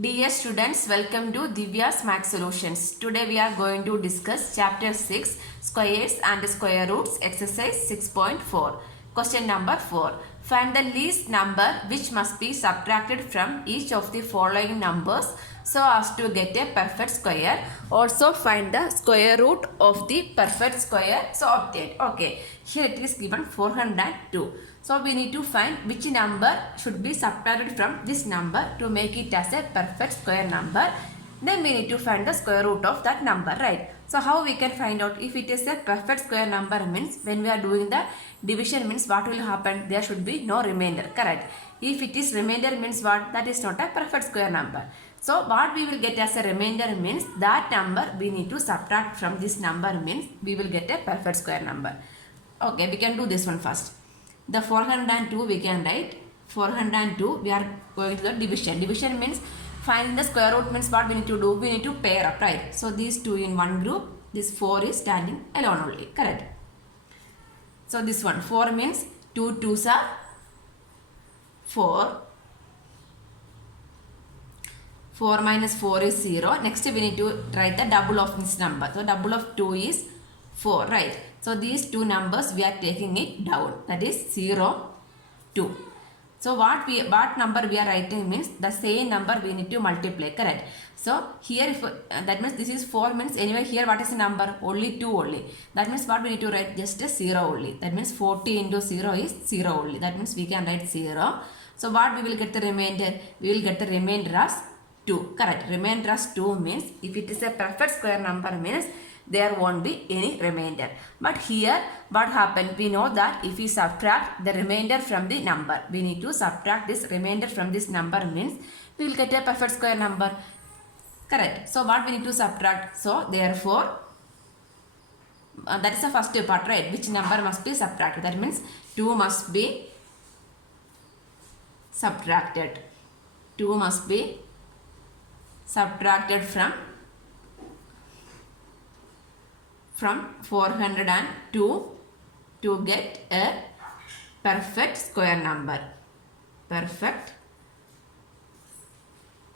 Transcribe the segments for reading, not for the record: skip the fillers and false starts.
Dear students, welcome to Divya's Math Solutions. Today we are going to discuss Chapter 6, Squares and Square Roots, Exercise 6.4. Question number 4. Find the least number which must be subtracted from each of the following numbers so as to get a perfect square. Also find the square root of the perfect square so obtained. Okay, here it is given 402. So we need to find which number should be subtracted from this number to make it as a perfect square number. Then we need to find the square root of that number, right? So how we can find out if it is a perfect square number means when we are doing the division means what will happen? There should be no remainder, correct? If it is remainder means what? That is not a perfect square number. So what we will get as a remainder means that number we need to subtract from this number means we will get a perfect square number. Okay, we can do this one first. The 402 we can write 402 we are going to the division. Division means find the square root means what we need to do? We need to pair up, right? So these two in one group, this 4 is standing alone only, correct? So this one 4 means 2 2s are 4. 4 minus 4 is 0. Next we need to write the double of this number. So double of 2 is 4, right? So these two numbers we are taking it down, that is 0, 2. So what number we are writing means the same number we need to multiply, correct? So here if that means this is 4 means anyway here what is the number? Only 2 only. That means what we need to write? Just a 0 only. That means 40 into 0 is 0 only. That means we can write 0. So what we will get the remainder? We will get the remainder as 2, correct? Remainder as 2 means if it is a perfect square number means there won't be any remainder. But here what happened? We know that if we subtract the remainder from the number, we need to subtract this remainder from this number means we will get a perfect square number, correct? So what we need to subtract? So therefore that is the first part, right? Which number must be subtracted? That means 2 must be subtracted. 2 must be subtracted from 402 to get a perfect square number. Perfect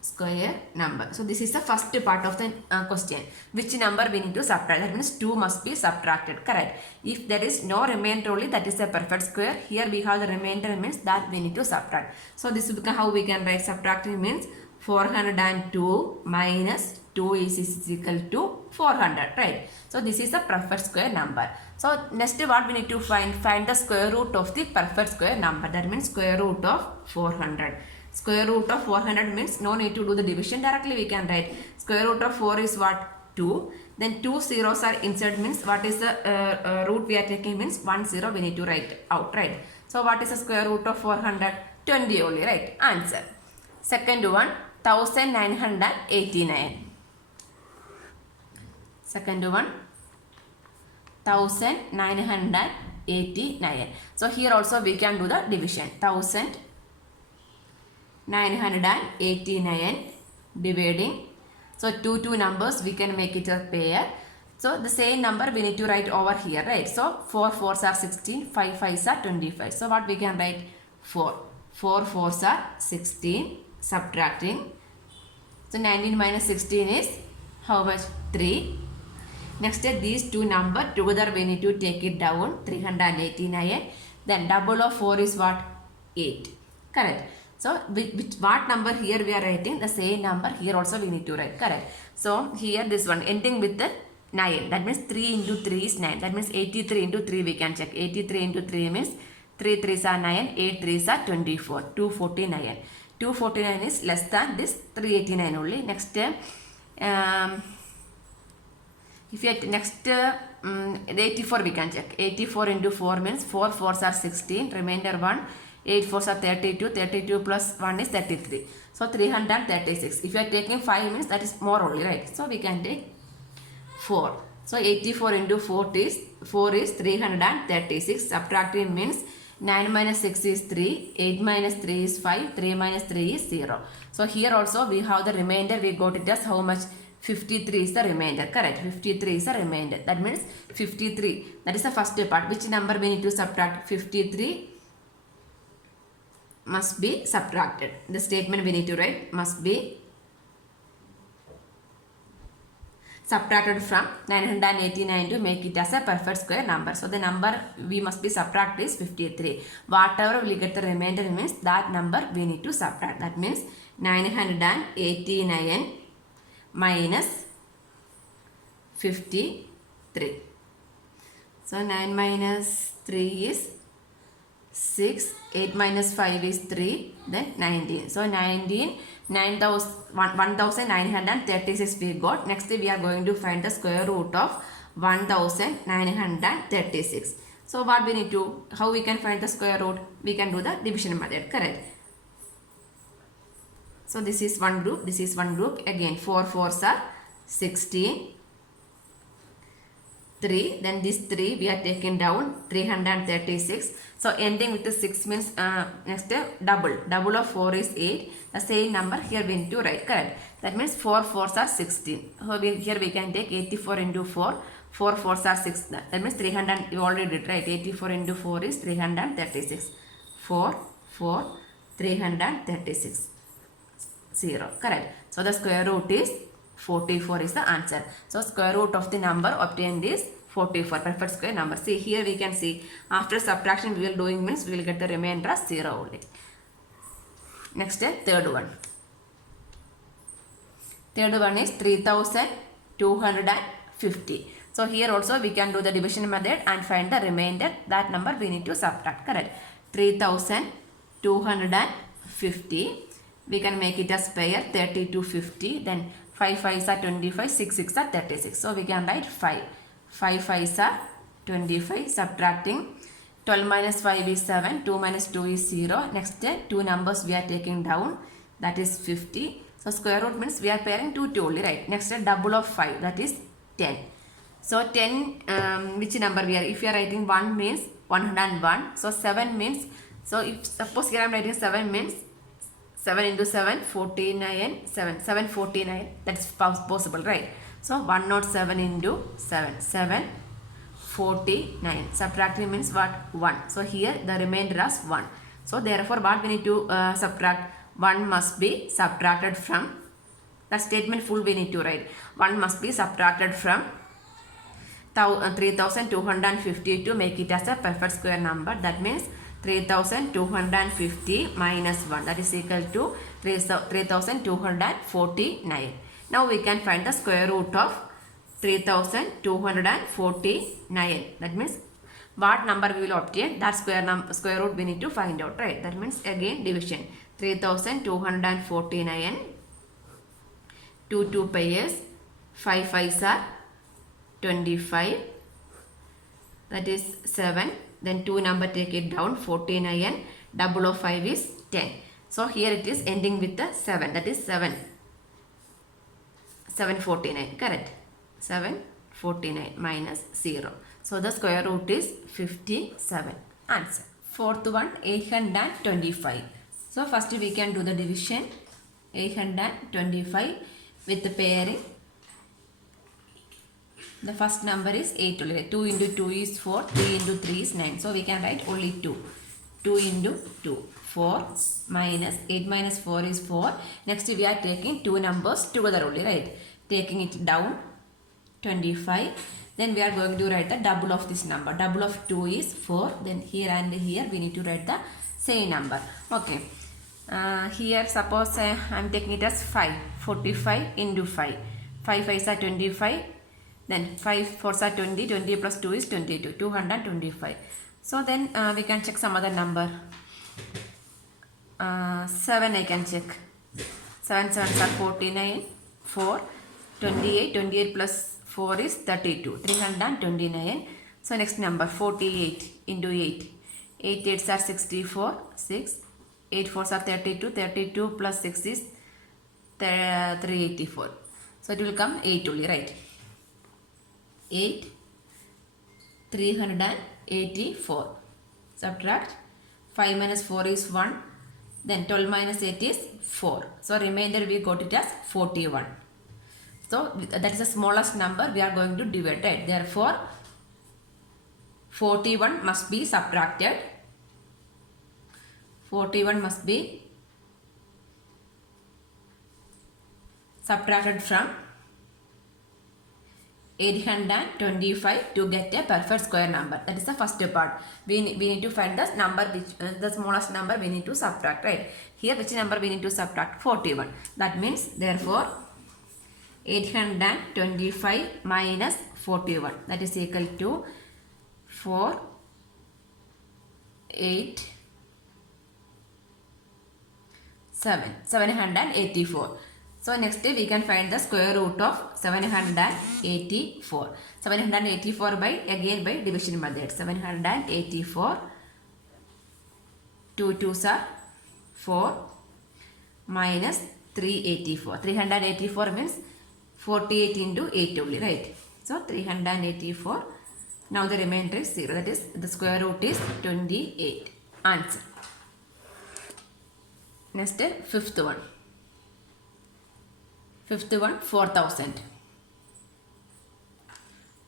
square number. So this is the first part of the question. Which number we need to subtract? That means 2 must be subtracted, correct? If there is no remainder only, that is a perfect square. Here we have the remainder means that we need to subtract. So this is how we can write subtracting means 402 minus 2 is equal to 400, right? So this is a perfect square number. So next what we need to find the square root of the perfect square number. That means square root of 400. Square root of 400 means no need to do the division, directly we can write square root of 4 is what? 2. Then 2 zeros are inside means what is the root we are taking means 1 0 we need to write out, right? So what is the square root of 400? 20 only, right? Answer. Second one 1989. Second one 1989. So here also we can do the division. 1989 dividing. So two numbers we can make it a pair. So the same number we need to write over here, right? So 4 4s are 16, 5 5s are 25. So what we can write? 4 4s are 16, subtracting. So 19 minus 16 is how much? 3. Next these two numbers together we need to take it down, 389. Then double of 4 is what? 8, correct? So what number here we are writing? The same number here also we need to write, correct? So here this one ending with the 9. That means 3 into 3 is 9. That means 83 into 3 we can check. 83 into 3 means 3 3s are 9, 8 3s are 24, 249. 249 is less than this 389 only. Next if you next 84 we can check. 84 into 4 means 4 4s are 16, remainder 1, 8 4s are 32, 32 plus 1 is 33. So 336. If you are taking 5 means that is more only, right? So we can take 4. So 84 into 4 is 336. Subtracting means 9 minus 6 is 3, 8 minus 3 is 5, 3 minus 3 is 0. So here also we have the remainder, we got it as how much? 53 is the remainder, correct? 53 is the remainder. That means 53. That is the first part. Which number we need to subtract? 53 must be subtracted. The statement we need to write must be subtracted from 989 to make it as a perfect square number. So the number we must be subtract is 53. Whatever we get the remainder means that number we need to subtract. That means 989 minus 53. So 9 minus 3 is 6, 8 minus 5 is 3, then 19. So 1936 we got. Next we are going to find the square root of 1936. So what we need to, how we can find the square root? We can do the division method, correct? So this is one group, this is one group. Again 4 4s are 16. 3, then this 3 we are taking down 336. So ending with the 6 means next double of 4 is 8. The same number here we need to write, correct? That means 4 4s are 16. So here we can take 84 into 4. 4 4s are 6. That means 300. You already did, right? 84 into 4 is 336. 4 4 336 0, correct? So the square root is 44 is the answer. So square root of the number obtained is 44, perfect square number. See here we can see after subtraction we will doing means we will get the remainder as 0 only. Next third one. Third one is 3250. So here also we can do the division method and find the remainder. That number we need to subtract, correct? 3250. We can make it as pair 3250. Then 5 5s are 25, 6 6 are 36. So we can write 5. 5 5s are 25. Subtracting 12 minus 5 is 7. 2 minus 2 is 0. Next two numbers we are taking down. That is 50. So square root means we are pairing 2 only, right? Next double of 5. That is 10. So 10 which number we are? If you are writing 1 means 101. So 7 means, so if suppose here I am writing 7 means 7 into 7, 49, 7 49, that's possible, right? So 107 into 7, 7 49. Subtracting means what? 1. So here the remainder is 1. So therefore what we need to subtract? 1 must be subtracted from, the statement full we need to write. 1 must be subtracted from 3250 to make it as a perfect square number. That means 3250 minus 1, that is equal to 3249. Now we can find the square root of 3249. That means what number we will obtain, that square root we need to find out, right? That means again division. 3249 2 pairs, 5 5s are 25, that is 7. Then 2 number take it down, 49, double of 5 is 10. So here it is ending with the 7, that is 749, correct? 749 minus 0. So the square root is 57. Answer. Fourth one, 825. So first we can do the division. 825 with the pairing. The first number is 8 only. 2 into 2 is 4. 3 into 3 is 9. So we can write only 2. 2 into 2. 4 minus 8 minus 4 is 4. Next we are taking two numbers together only, right? Taking it down 25. Then we are going to write the double of this number. Double of 2 is 4. Then here and here we need to write the same number. Okay. Here suppose I am taking it as 5. 45 into 5. 5 5s are 25. Then 5 4s are 20. 20 plus 2 is 22. 225. So then we can check some other number. 7 I can check. 7 7s are 49. 4. 28. 28 plus 4 is 32. 329. So next number 48 into 8. 8 8s are 64. 6. 8 4s are 32. 32 plus 6 is 384. So it will come 8 only, right? 8 384. Subtract 5 minus 4 is 1. Then 12 minus 8 is 4. So remainder we got it as 41. So that is the smallest number we are going to divide, right? Therefore 41 must be subtracted. 41 must be subtracted from 825 to get a perfect square number. That is the first part. We need to find the number which the smallest number we need to subtract, right? Here which number we need to subtract? 41. That means therefore 825 minus 41, that is equal to 4, 8, 7, 784. So next we can find the square root of 784. 784 by division method. 784, 2 2s are 4 minus 384. 384 means 48 into 8 only, right? So 384. Now the remainder is 0. That is the square root is 28. Answer. Next, fifth one. Fifth one, 4000.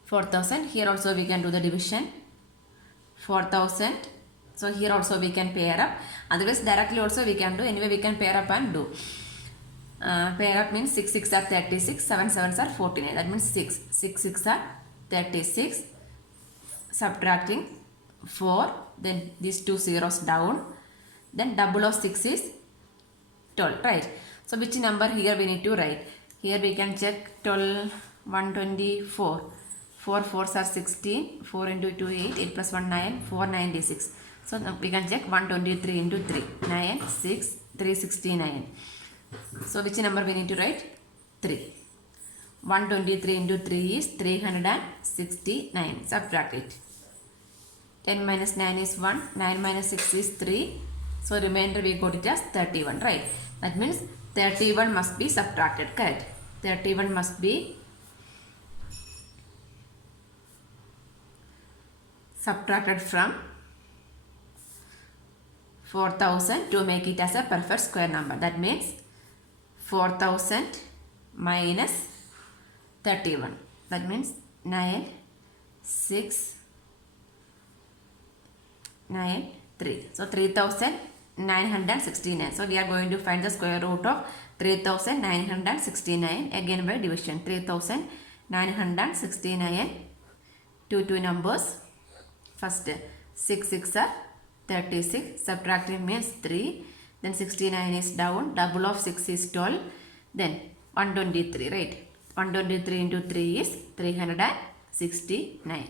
4000. Here also we can do the division. 4000. So here also we can pair up. Otherwise directly also we can do. Anyway we can pair up and do. Pair up means 6 6 are 36, 7 7s are 49. That means 6 6 6 are 36. Subtracting 4. Then these two zeros down. Then double of 6 is 12, right? So which number here we need to write? Here we can check 12, 124. 4 4s are 16. 4 into 2 8. 8 plus 1 9. 496. So now we can check 123 into 3. 9 6 369. So which number we need to write? 3. 123 into 3 is 369. Subtract it. 10 minus 9 is 1. 9 minus 6 is 3. So remainder we got it as 31, right? That means 31 must be subtracted, correct? 31 must be subtracted from 4000 to make it as a perfect square number. That means 4000 minus 31. That means 9, 6, 9, 3. So 3969. So we are going to find the square root of 3969 again by division. 3969. Two numbers. First 6 6 are 36. Subtracting means 3. Then 69 is down. Double of 6 is 12. Then 123, right? 123 into 3 is 369.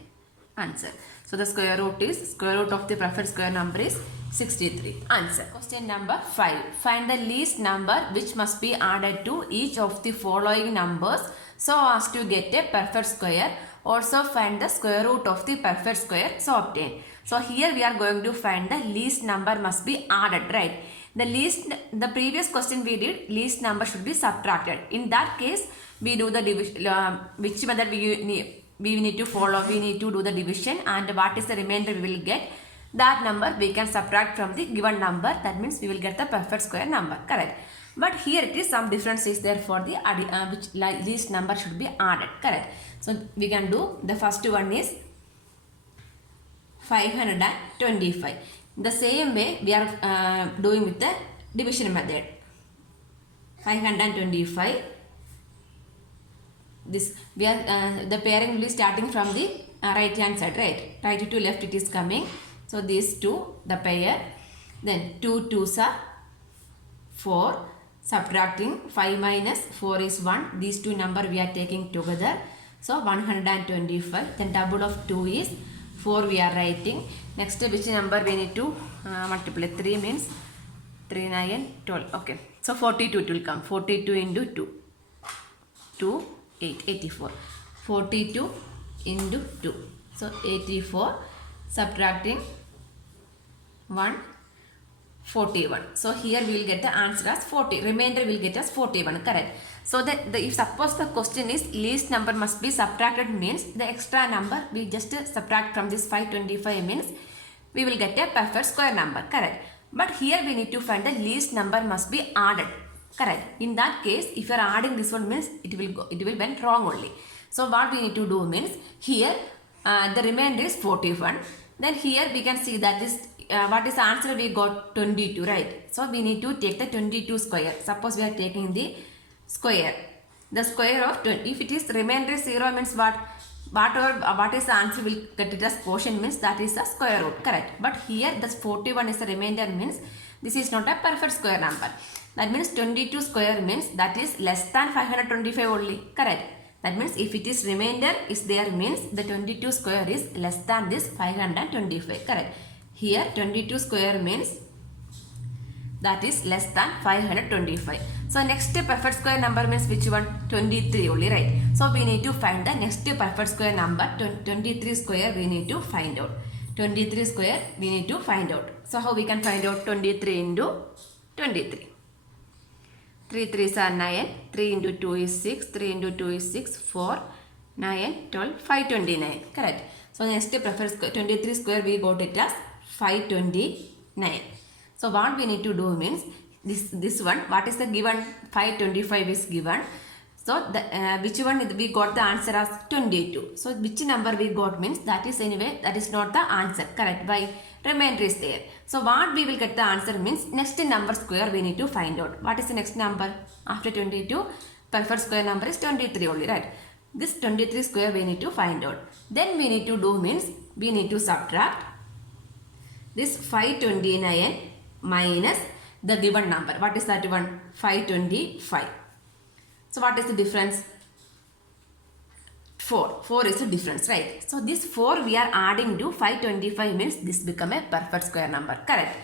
Answer. So the square root of the perfect square number is 63. Answer. Question number 5. Find the least number which must be added to each of the following numbers so as to get a perfect square. Also find the square root of the perfect square so obtain. So here we are going to find the least number must be added, right? The previous question we did, least number should be subtracted. In that case, we do the division, which method we need to follow. We need to do the division, and what is the remainder we will get. That number we can subtract from the given number. That means we will get the perfect square number, correct? But here it is some difference is there for the which least number should be added, correct? So we can do the first one is 525. The same way we are doing with the division method. 525. This we are the pairing will be starting from the right hand side, right? Right to left it is coming. So these two the pair. Then 2 2s are 4. Subtracting 5 minus 4 is 1. These two number we are taking together. So 125. Then double of 2 is 4 we are writing. Next which number we need to multiply? 3 means 3 9 12. Okay. So 42 it will come. 42 into 2. 2 8 84. 42 into 2. So 84. Subtracting 1 41. So here we will get the answer as 40. Remainder will get as 41. Correct. So that if suppose the question is least number must be subtracted means the extra number we just subtract from this 525 means we will get a perfect square number. Correct. But here we need to find the least number must be added. Correct. In that case, if you are adding this one means it will went wrong only. So what we need to do means here the remainder is 41. Then here we can see that this what is the answer we got 22, right? So we need to take the 22 square. Suppose we are taking the square. the square of 20. If it is remainder 0 means what? What is the answer will get it as quotient means that is the square root, correct. But here this 41 is a remainder means this is not a perfect square number. That means 22 square means that is less than 525 only, correct. That means if it is remainder is there means the 22 square is less than this 525, correct. Here 22 square means that is less than 525. So next perfect square number means which one? 23 only, right? So we need to find the next perfect square number. 23 square we need to find out. 23 square we need to find out. So how we can find out 23 into 23? 3 3s are 9, 3 into 2 is 6, 3 into 2 is 6, 4, 9, 12, 529, correct. So next perfect square 23 square we got it as 529. So what we need to do means this one, what is the given? 525 is given. So the which one we got the answer as 22. So which number we got means that is anyway that is not the answer, correct. Why? Remainder is there. So what we will get the answer means next number square we need to find out. What is the next number after 22? Perfect square number is 23 only, right? This 23 square we need to find out. Then we need to do means we need to subtract this 529 minus the given number. What is that one? 525. So what is the difference? 4. 4 is the difference, right? So this 4 we are adding to 525 means this become a perfect square number, correct.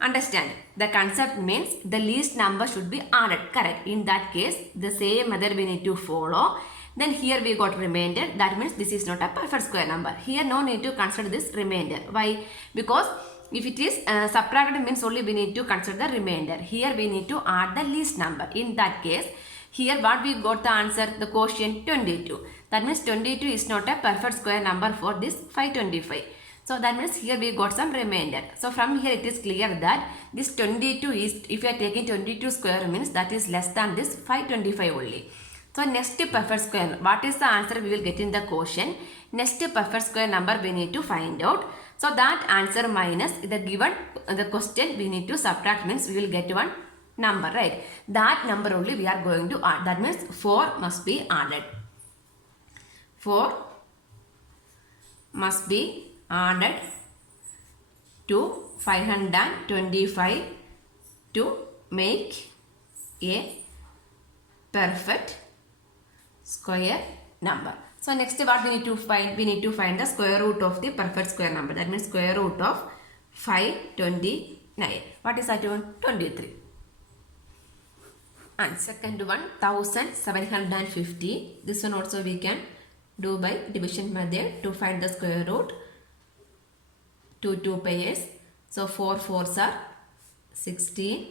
Understand? The concept means the least number should be added, correct. In that case, the same method we need to follow. Then here we got remainder. That means this is not a perfect square number. Here no need to consider this remainder. Why? Because if it is subtracted means only we need to consider the remainder. Here we need to add the least number. In that case, here what we got the answer? The quotient 22. That means 22 is not a perfect square number for this 525. So that means here we got some remainder. So from here it is clear that this 22 is, if you are taking 22 square means that is less than this 525 only. So next perfect square, what is the answer we will get in the quotient? Next perfect square number we need to find out. So that answer minus the given the question we need to subtract means we will get one number, right? That number only we are going to add. That means 4 must be added. 4 must be added to 525 to make a perfect square number. So next what we need to find? We need to find the square root of the perfect square number. That means square root of 529. What is that one? 23. And second one 1750. This one also we can do by division method to find the square root. 2 pairs. So 4 4s are 16.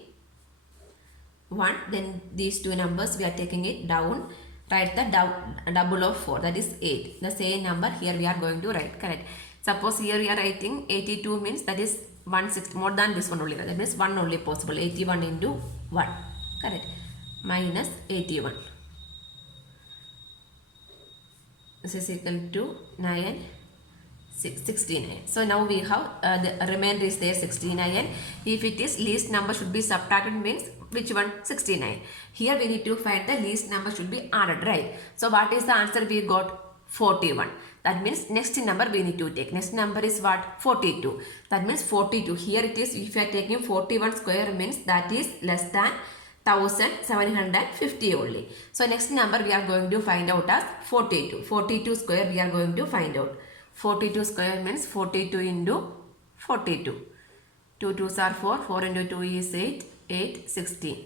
1. Then these two numbers we are taking it down. Write the double of 4, that is 8. The same number here we are going to write, correct. Suppose here we are writing 82 means that is 160, more than this one only. That means 1 only possible. 81 into 1, correct. Minus 81. This is equal to 9, 69. So now we have the remainder is there 69. If it is least number should be subtracted means which one? 69. Here we need to find the least number should be added, right? So what is the answer we got? 41. That means next number we need to take. Next number is what? 42. That means 42. Here it is, if you are taking 41 square means that is less than 1750 only. So next number we are going to find out as 42. 42 square we are going to find out. 42 square means 42 into 42. 2 2s are 4. 4 into 2 is 8. 8, 16.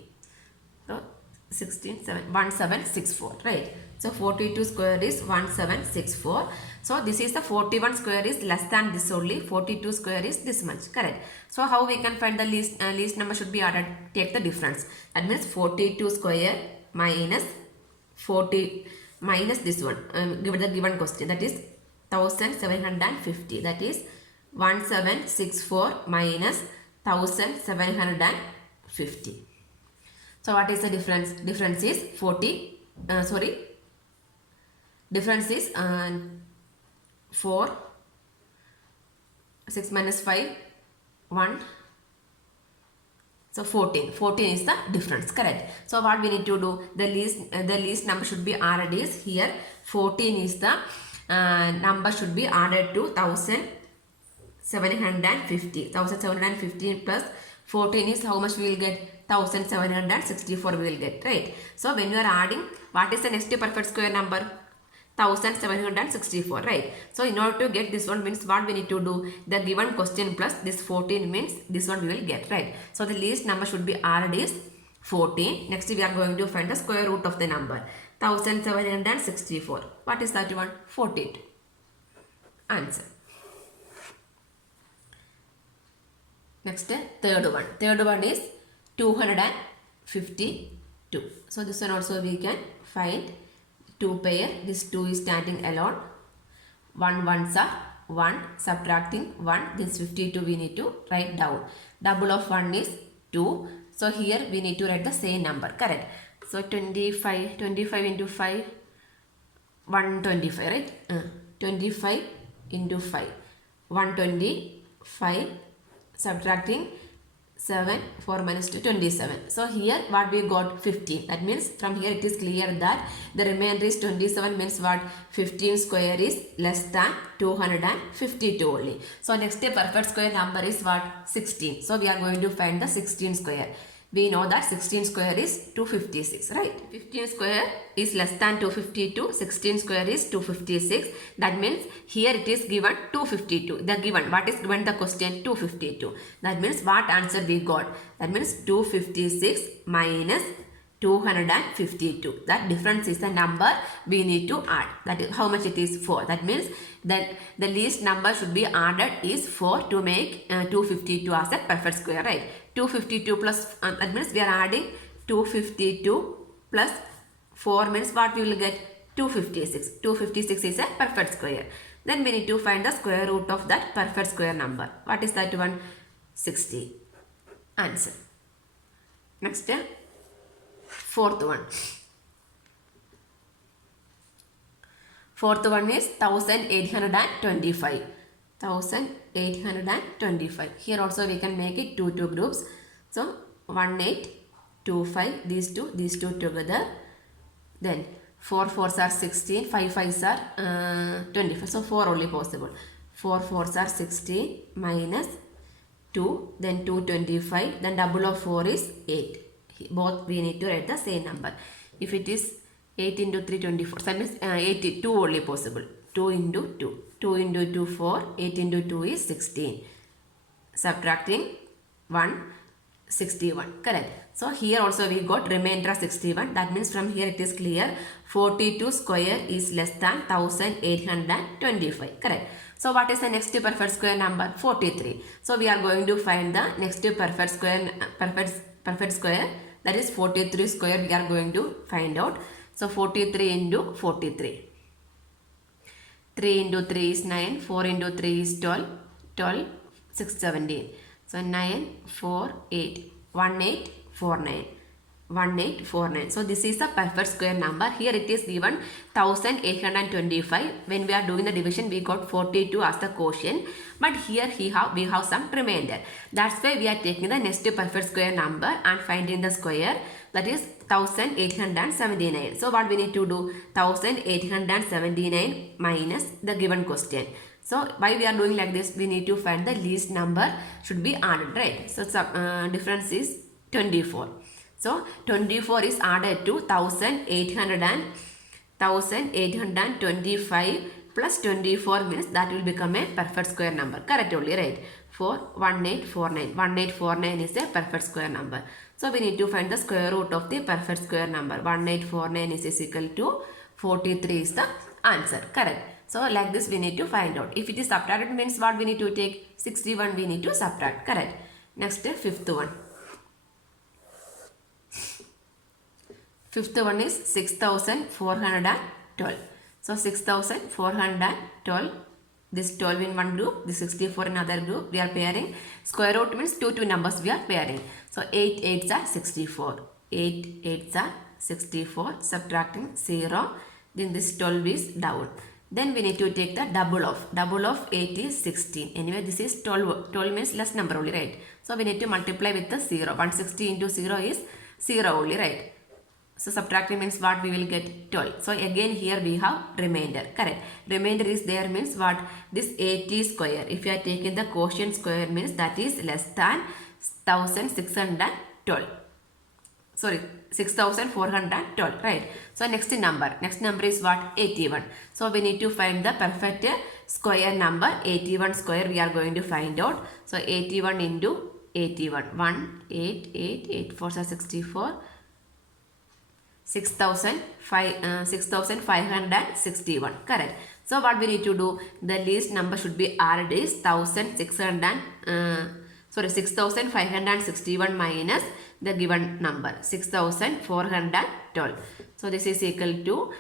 So 16, 7, 1764, right? So 42 square is 1764. So this is the 41 square is less than this only. 42 square is this much, correct? So how we can find the least number should be added? Take the difference. That means 42 square minus 40 minus this one. Give the given question, that is 1750. That is 1764 minus 1750. So what is the difference? Difference is 40. Difference is 4. 6 minus 5. 1. So 14. 14 is the difference. Correct. So what we need to do? The least number should be added is here. 14 is the number should be added to 1750. 1750 plus 14 is how much we will get? 1764 we will get. Right. So when you are adding, what is the next perfect square number? 1764, right? So in order to get this one means what we need to do? The given question plus this 14 means this one we will get, right? So the least number should be added is 14. Next we are going to find the square root of the number 1764. What is that one? 14. Answer. Next, third one. Third one is 252. So this one also we can find. 2 pair, this 2 is standing alone, 1 ones are 1, subtracting 1, this 52 we need to write down. Double of 1 is 2, so here we need to write the same number, correct? So 25 into 5, 125, right? 25 into 5, 125, subtracting 7, 4 minus 2, 27. So here what we got? 15. That means from here it is clear that the remainder is 27 means what? 15 square is less than 252 only. So next perfect square number is what? 16. So we are going to find the 16 square. We know that 16 square is 256, right? 15 square is less than 252. 16 square is 256. That means here it is given 252. The given, what is given the question? 252. That means what answer we got? That means 256 minus 252. That difference is the number we need to add. That is how much it is? 4. That means that the least number should be added is 4 to make 252 as a perfect square, right? 252 plus, that means we are adding 252 plus 4 means what we will get? 256. 256 is a perfect square. Then we need to find the square root of that perfect square number. What is that one? 60. Answer. Next, fourth one. Fourth one is 1825. 1825. Here also we can make it two groups. So 1825, these two together. Then 4 4s are 16, 5 5s are 25. So 4 only possible. 4 4s are 16 minus 2, then 225, then double of 4 is 8. Both we need to write the same number. If it is 8 into 3, 24. So that means 82 only possible. 2 into 2. 2 into 2, 4. 8 into 2 is 16. Subtracting 1, 61. Correct. So here also we got remainder 61. That means from here it is clear. 42 square is less than 1825. Correct. So what is the next perfect square number? 43. So we are going to find the next perfect square. That is 43 square we are going to find out. So 43 into 43. 3 into 3 is 9. 4 into 3 is 12. 12, 6, 17. So 9, 4, 8. 1849. 1849. So this is the perfect square number. Here it is given 1825. When we are doing the division, we got 42 as the quotient. But here we have some remainder. That's why we are taking the next perfect square number and finding the square. That is 1879. So what we need to do? 1879 minus the given question. So why we are doing like this? We need to find the least number should be added, right? So difference is 24. So 24 is added to 1825 plus 24 means that will become a perfect square number. Correct only, right? For 1849. 1849 is a perfect square number. So we need to find the square root of the perfect square number. 1849 is equal to 43 is the answer. Correct. So like this we need to find out. If it is subtracted means what we need to take? 61 we need to subtract. Correct. Next, fifth one. Fifth one is 6412. So 6412. This 12 in one group, this 64 in another group. We are pairing. Square root means two numbers we are pairing. So 8 8s are 64. 8 8s are 64. Subtracting 0. Then this 12 is down. Then we need to take the double of 8 is 16. Anyway, this is 12. 12 means less number only, right? So we need to multiply with the 0. 160 into 0 is 0 only, right? So subtracting means what? We will get 12. So again here we have remainder, correct? Remainder is there means what? This 80 square. If you are taking the quotient square means that is less than 1612. Sorry, 6412, right? So next number is what? 81. So we need to find the perfect square number. 81 square we are going to find out. So 81 into 81. 1, 8, 8, 8, 4 are 64. 6561, correct. So what we need to do? The least number should be added is 6561 minus the given number 6412. So this is equal to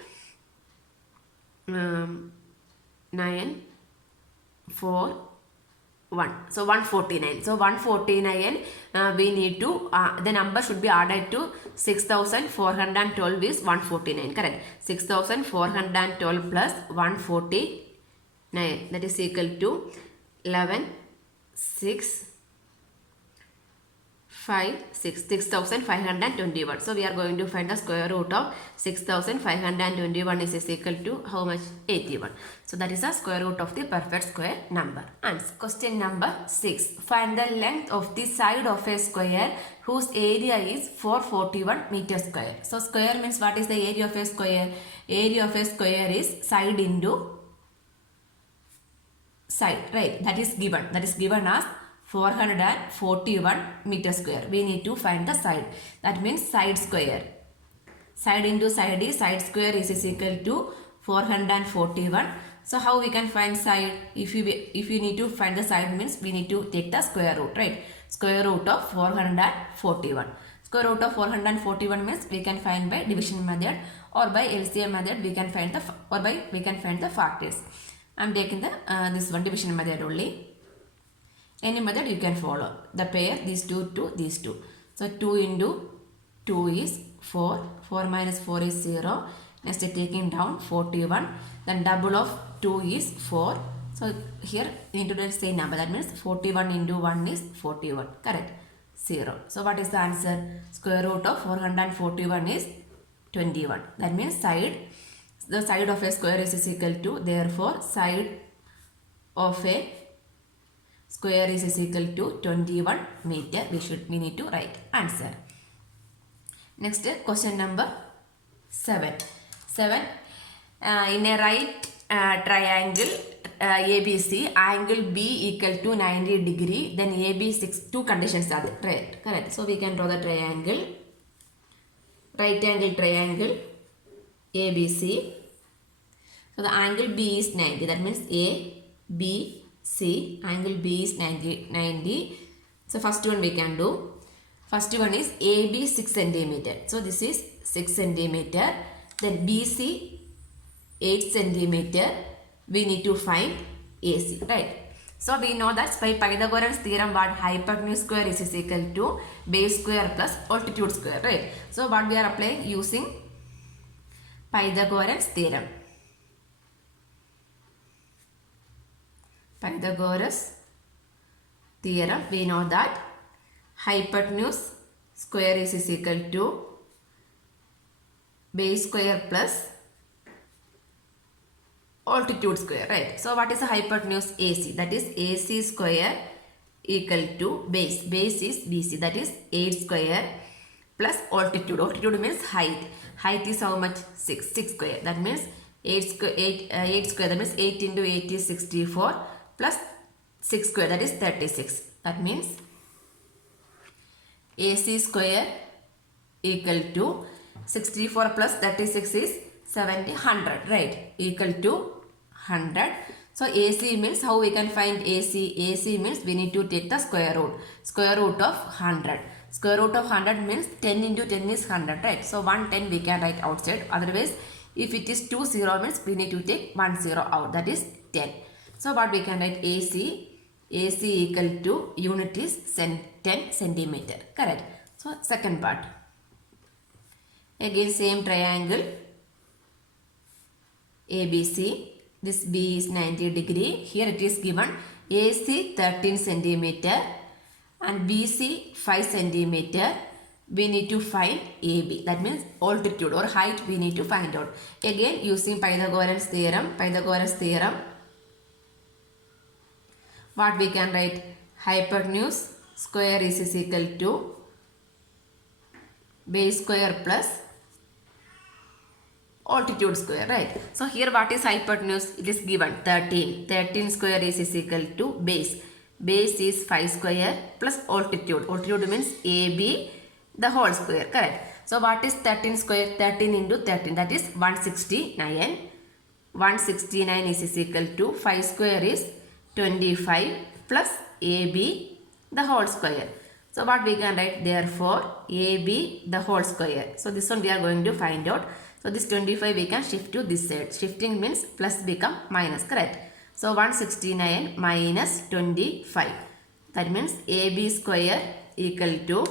941. So 149. So 149 we need to the number should be added to 6412 is 149, correct? 6412 plus 149, that is equal to 11 6 6521. So we are going to find the square root of 6521 is equal to how much? 81. So that is the square root of the perfect square number. And question number 6. Find the length of the side of a square whose area is 441 meters square. So square means what is the area of a square? Area of a square is side into side, right? That is given as 441 meter square. We need to find the side. That means side square. Side into side is side square is equal to 441. So how we can find side? If you need to find the side means we need to take the square root, right? Square root of 441. Square root of 441 means we can find by division method or by LCM method. We can find the factors. I am taking the this one division method only. Any method you can follow. The pair these two to these two. So 2 into 2 is 4. 4 minus 4 is 0. Next taking down 41. Then double of 2 is 4. So here we need to do the same number. That means 41 into 1 is 41. Correct? 0. So what is the answer? Square root of 441 is 21. That means the side of a square is equal to, therefore side of a square is equal to 21 meter. We need to write answer. Next question number 7. In a right triangle ABC, angle B equal to 90 degree. Then AB 2 conditions are there, right? Correct. So we can draw the triangle. Right angle triangle ABC. So the angle B is 90. That means ABC, angle B is 90. So first one we can do. First one is AB 6 centimeter. So this is 6 centimeter. Then BC 8 centimeter. We need to find AC, right? So we know that by Pythagoras theorem, what hypotenuse square is equal to base square plus altitude square, right? So what we are applying? Using Pythagoras theorem. Pythagoras theorem, we know that hypotenuse square is equal to base square plus altitude square, right? So what is the hypotenuse? AC. That is AC square equal to base. Base is BC. That is 8 square plus altitude. Altitude means height. Height is how much? 6. 6 square. That means 8 square. That means 8 into 8 is 64 plus 6 square. That is 36. That means AC square equal to 64 plus 36 is 100, right? Equal to 100. So AC means how we can find AC? AC means we need to take the square root. Square root of 100. Square root of 100 means 10 into 10 is 100, right? So 110 we can write outside. Otherwise, if it is 2 0 means we need to take 1 0 out. That is 10. So what we can write? AC equal to unit is 10 centimeter. Correct. So second part. Again same triangle ABC. This B is 90 degree. Here it is given AC 13 centimeter and BC 5 centimeter. We need to find AB. That means altitude or height we need to find out. Again using Pythagoras theorem. What we can write? Hypotenuse square is equal to base square plus altitude square, right? So here what is hypotenuse? It is given 13. 13 square is equal to base. Base is 5 square plus altitude. Altitude means AB the whole square, correct? So what is 13 square? 13 into 13, that is 169. 169 is equal to 5 square is 25 plus AB the whole square. So what we can write? Therefore AB the whole square. So this one we are going to find out. So this 25 we can shift to this side. Shifting means plus become minus, correct? So 169 minus 25. That means AB square equal to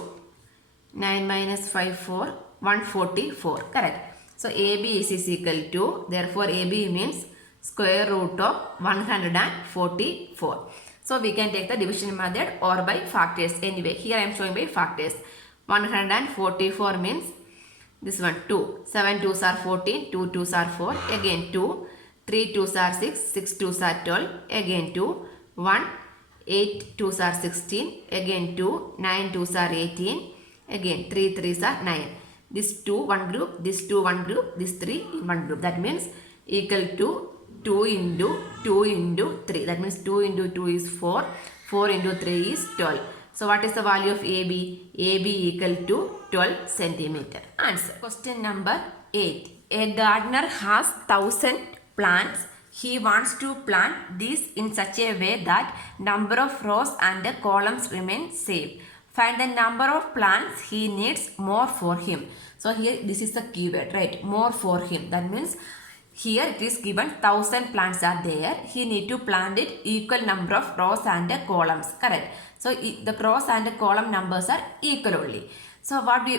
9 minus 5 4, 144, correct? So AB is equal to, therefore AB means square root of 144. So we can take the division method or by factors. Anyway, here I am showing by factors. 144 means this one 2. 7 2s are 14, 2 2s are 4, again 2. 3 2s are 6, 6 2s are 12, again 2. 1, 8 2s are 16, again 2. 9 2s are 18, again 3 3s are 9. This 2 one group, this 2 one group, this 3 in one group. That means equal to 2 into 2 into 3. That means 2 into 2 is 4. 4 into 3 is 12. So what is the value of AB? AB equal to 12 centimeter. Answer. Question number 8. A gardener has 1000 plants. He wants to plant these in such a way that number of rows and the columns remain same. Find the number of plants he needs more for him. So here this is the keyword, right? More for him. That means here it is given 1000 plants are there. He need to plant it equal number of rows and columns, correct? So the rows and column numbers are equal only. So what we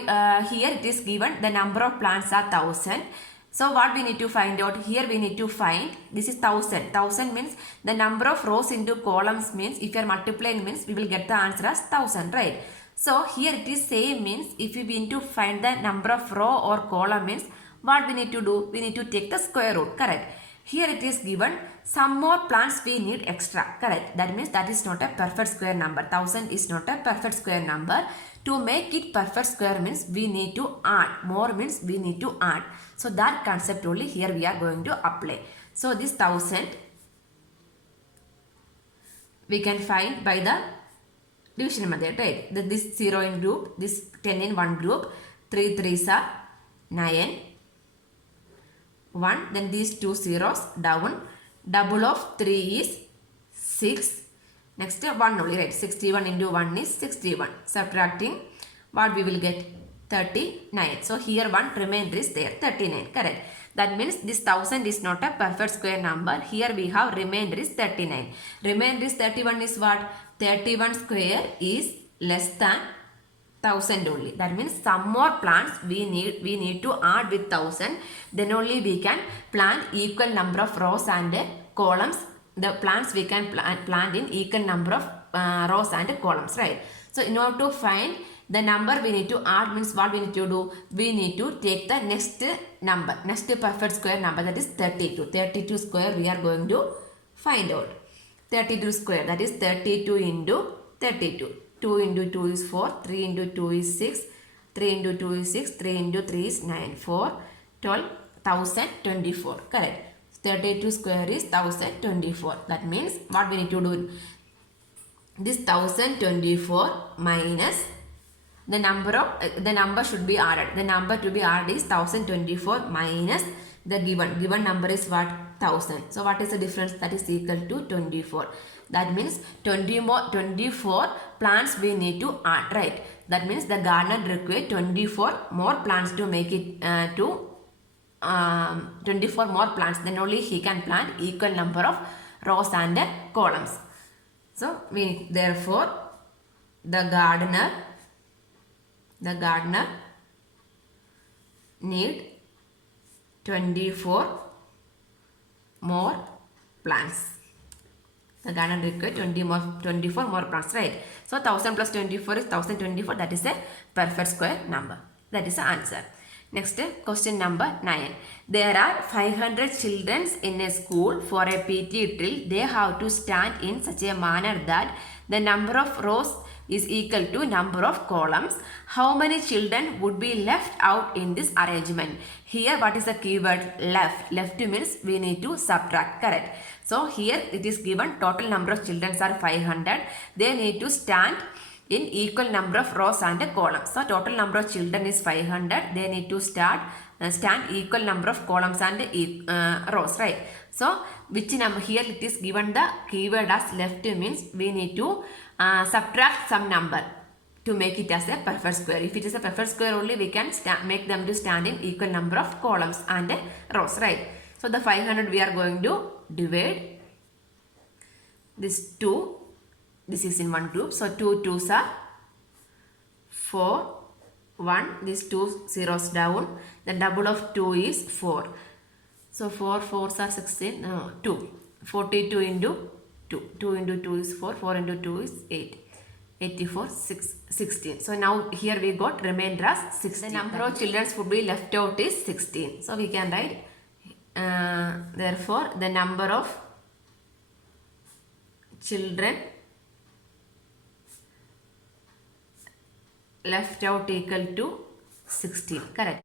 here it is given the number of plants are 1000. So what we need to find out? Here we need to find, this is 1000. 1000 means the number of rows into columns means if you are multiplying means we will get the answer as 1000, right? So here it is same means if we need to find the number of row or column means what we need to do? We need to take the square root, correct? Here it is given some more plants we need extra, correct? That means that is not a perfect square number. 1000 is not a perfect square number. To make it perfect square means we need to add. More means we need to add. So that concept only here we are going to apply. So this 1000 we can find by the division method, right? This 0 in group, this 10 in one group, 3 3s are 9, 1, then these 2 zeros down, double of 3 is 6, next 1 only, right? 61 into 1 is 61, subtracting what we will get? 39. So here one remainder is there, 39, correct? That means this 1000 is not a perfect square number. Here we have remainder is 39. Remainder is 31 is what? 31 square is less than 1000 only. That means some more plants we need to add with 1000. Then only we can plant equal number of rows and columns. The plants we can plant in equal number of rows and columns, right? So in order to find the number we need to add means what we need to do? We need to take the next number, next perfect square number, that is 32. 32 square we are going to find out. 32 square, that is 32 into 32. 2 into 2 is 4, 3 into 2 is 6, 3 into 2 is 6, 3 into 3 is 9, 4, 12, 1024, correct? 32 square is 1024. That means what we need to do? This 1024 minus the number should be added. The number to be added is 1024 minus the given number is what? 1000. So what is the difference? That is equal to 24. That means 24 plants we need to add, right? That means the gardener requires 24 more plants to make it 24 more plants. Then only he can plant equal number of rows and columns. So therefore the gardener need 24 more plants. The garden requires 24 more plants, right? So 1000 plus 24 is 1024. That is a perfect square number. That is the answer. Next, question number 9. There are 500 children in a school. For a PT drill, they have to stand in such a manner that the number of rows is equal to number of columns. How many children would be left out in this arrangement? Here, what is the keyword? Left. Left means we need to subtract, correct? So here it is given total number of children are 500. They need to stand in equal number of rows and columns. So total number of children is 500. They need to stand equal number of columns and rows, right? So which number? Here it is given the keyword as left means we need to subtract some number to make it as a perfect square. If it is a perfect square only, we can make them to stand in equal number of columns and rows, right? So the 500 we are going to divide this 2. This is in one group. So 2 2s are 4, 1. These 2 zeros down. The double of 2 is 4. So 4 4s are 16. 2. 42 into 2. 2 into 2 is 4. 4 into 2 is 8. 84, 16. So now here we got remainder as 16. The number of children would be left out is 16. So we can write therefore the number of children left out equal to 16. Correct.